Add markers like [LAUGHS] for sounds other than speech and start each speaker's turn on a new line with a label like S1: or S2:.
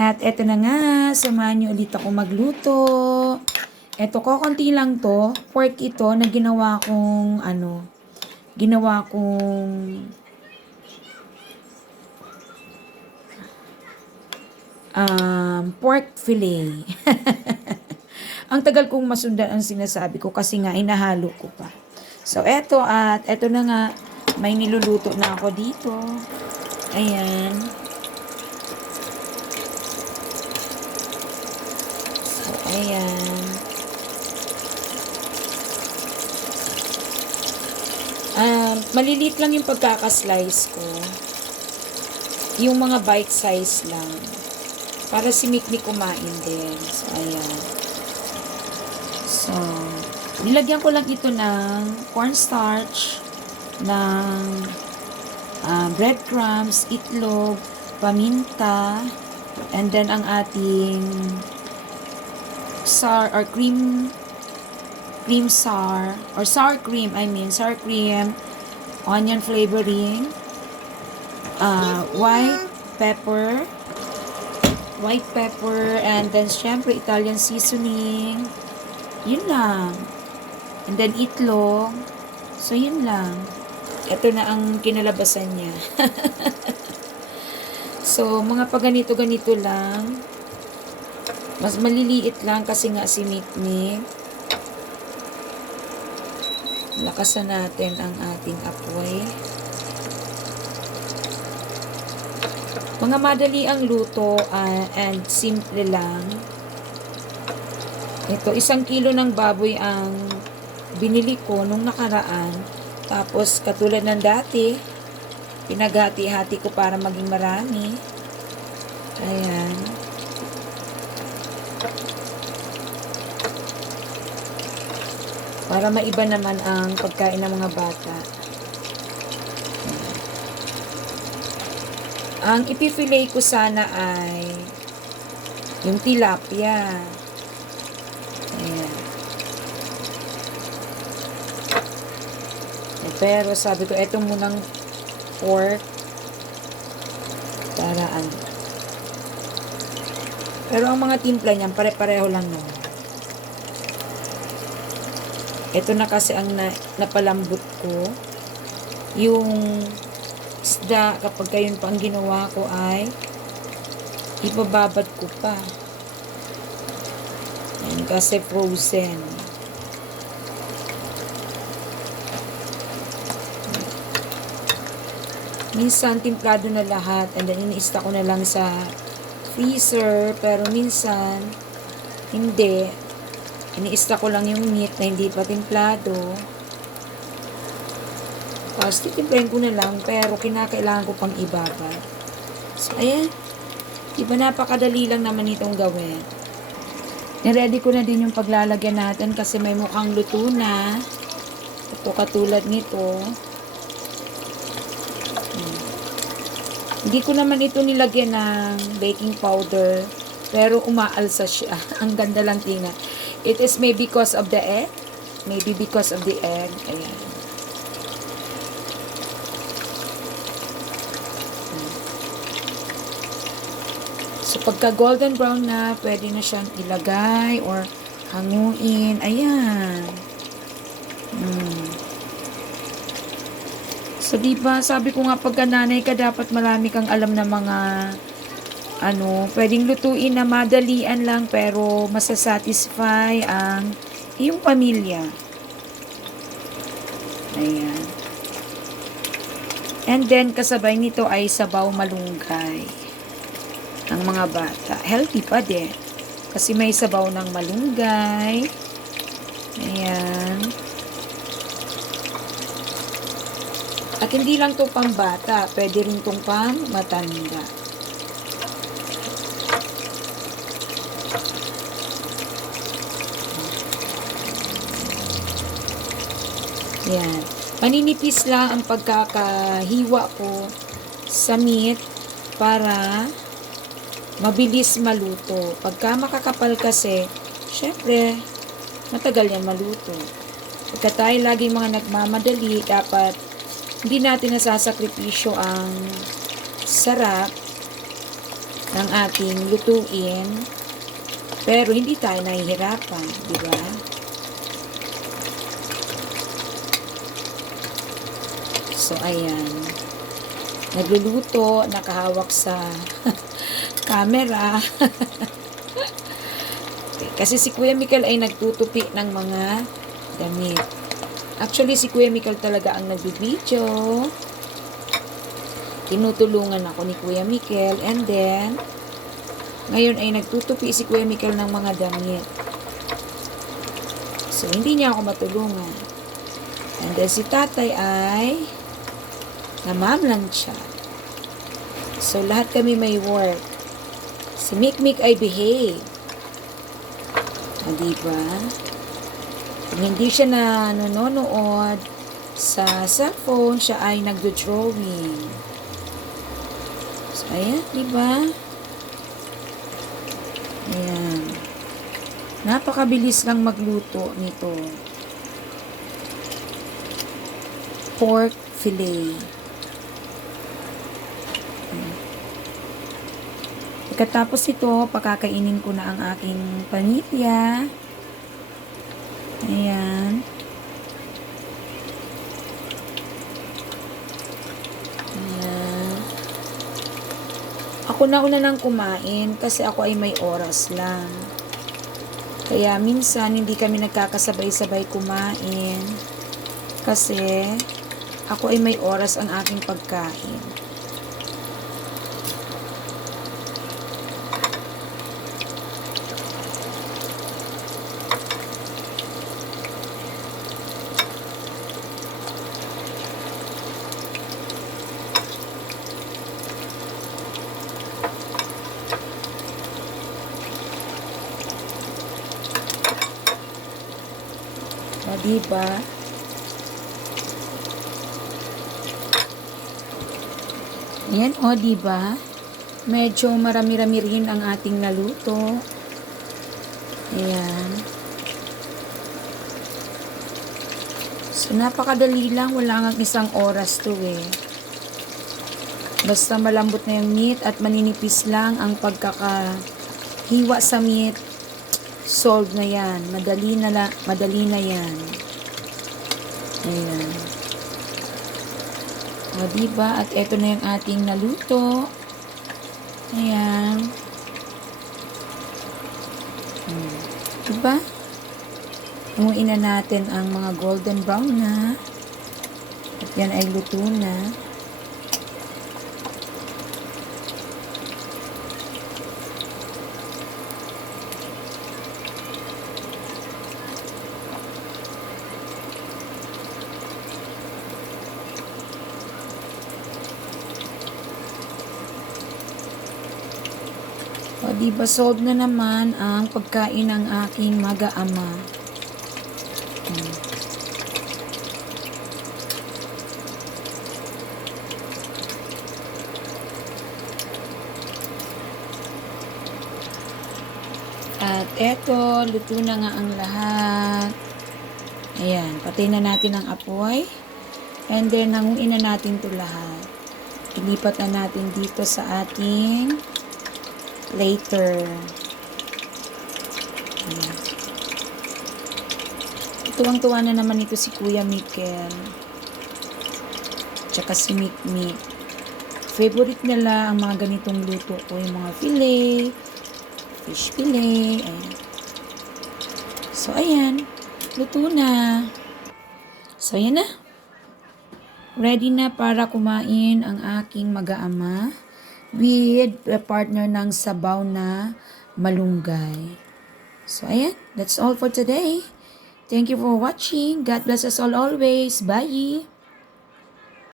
S1: At eto na nga, samahan niyo ulit ako magluto. Eto ko, konti lang to. Pork ito na ginawa kong ano, ginawa kong um, pork fillet. [LAUGHS] ang tagal kong masundan ang sinasabi ko kasi nga inahalo ko pa. So, eto at eto na nga, may niluluto na ako dito. Ayan. Ayan. Um, maliliit lang yung pagkakaslice ko. Yung mga bite size lang. Para si Mikmi kumain din. So, ayan. So, nilagyan ko lang ito ng cornstarch, ng uh, breadcrumbs, itlog, paminta, and then ang ating sour or cream cream sour or sour cream, I mean sour cream, onion flavoring, uh, white pepper, white pepper, and then syempre Italian seasoning. Yun lang. And then itlog. So, yun lang. Ito na ang kinalabasan niya. [LAUGHS] so, mga paganito-ganito lang. Mas maliliit lang kasi nga si Mikmik. Lakasan natin ang ating apoy. Mga madali ang luto ah, and simple lang. Ito, isang kilo ng baboy ang binili ko nung nakaraan. Tapos, katulad ng dati, pinaghati-hati ko para maging marami. Ayan. Para maiba naman ang pagkain ng mga bata. Ang ipifilay ko sana ay yung tilapia. Ayan. Eh, Pero sabi ko, eto munang pork para ano. Pero ang mga timpla niyan, pare-pareho lang naman. Ito na kasi ang na, napalambot ko. Yung isda, kapag kayon pa ang ginawa ko ay ibababad ko pa. Yan, kasi frozen. Minsan, timplado na lahat and then iniista ko na lang sa freezer. Pero minsan, hindi. Iniista ko lang yung meat na hindi pa timplado. Tapos, titimplahin ko na lang pero kinakailangan ko pang ibabad. So, ayan. Diba napakadali lang naman itong gawin. Niready ko na din yung paglalagyan natin kasi may mukhang luto na. Ito katulad nito. Hindi ko naman ito nilagyan ng baking powder. Pero umaalsa siya. [LAUGHS] Ang ganda lang tingnan. It is maybe because of the egg. Maybe because of the egg. Ayan. So, pagka golden brown na, pwede na siyang ilagay or hanguin. Ayan. Hmm. So, di ba, sabi ko nga, pagka nanay ka, dapat marami kang alam na mga, ano, pwedeng lutuin na madalian lang, pero masasatisfy ang iyong pamilya. Ayan. And then, kasabay nito ay sabaw malunggay ang mga bata. Healthy pa din. Kasi may sabaw ng malunggay. Ayan. At hindi lang to pang bata. Pwede rin tong pang matanda. Yan. Maninipis lang ang pagkakahiwa ko sa meat para mabilis maluto. Pagka makakapal kasi, syempre, matagal yan maluto. Pagka tayo laging mga nagmamadali, dapat hindi natin nasasakripisyo ang sarap ng ating lutuin. Pero hindi tayo nahihirapan, di ba? So, ayan. Nagluluto, nakahawak sa [LAUGHS] camera. [LAUGHS] Kasi si Kuya Mikal ay nagtutupi ng mga damit. Actually, si Kuya Mikal talaga ang nagbibideo. Tinutulungan ako ni Kuya Mikal. And then, ngayon ay nagtutupi si Kuya Mikal ng mga damit. So, hindi niya ako matulungan. And then, si tatay ay namamlansya. So, lahat kami may work. Si Mikmik ay behave. O, diba? Kung hindi siya na nanonood sa cellphone, siya ay nagdo-drawing. So, ayan, diba? Ayan. Napakabilis lang magluto nito. Pork fillet. Pagkatapos ito, pakakainin ko na ang aking panipya. Ayan. Ayan. Ako na una nang kumain kasi ako ay may oras lang. Kaya minsan hindi kami nagkakasabay-sabay kumain kasi ako ay may oras ang aking pagkain. O, diba? Ayan, o, diba? Medyo marami-rami rin ang ating naluto. Ayan. So, napakadali lang. Wala nga isang oras to eh. Basta malambot na yung meat at maninipis lang ang pagkakahiwa sa meat. Solved na yan. Madali na, la, madali na yan. Ayan. O, diba? At eto na yung ating naluto. Ayan. Hmm. Diba? Umuin na natin ang mga golden brown na. At yan ay luto na. O, di ba solved na naman ang pagkain ng aking mag-aama. At eto, luto na nga ang lahat. Ayan, patay na natin ang apoy. And then, hanguin na natin to lahat. Ilipat na natin dito sa ating later. Ayan. Tuwang-tuwa na naman ito si Kuya Mikel. Tsaka si Mikmik. Favorite nila ang mga ganitong luto ko. Yung mga filet, fish fillet. Ayan. So, ayan. Luto na. So, ayan na. Ready na para kumain ang aking mag-aama with a partner ng sabaw na malunggay. So, ayan. That's all for today. Thank you for watching. God bless us all always. Bye!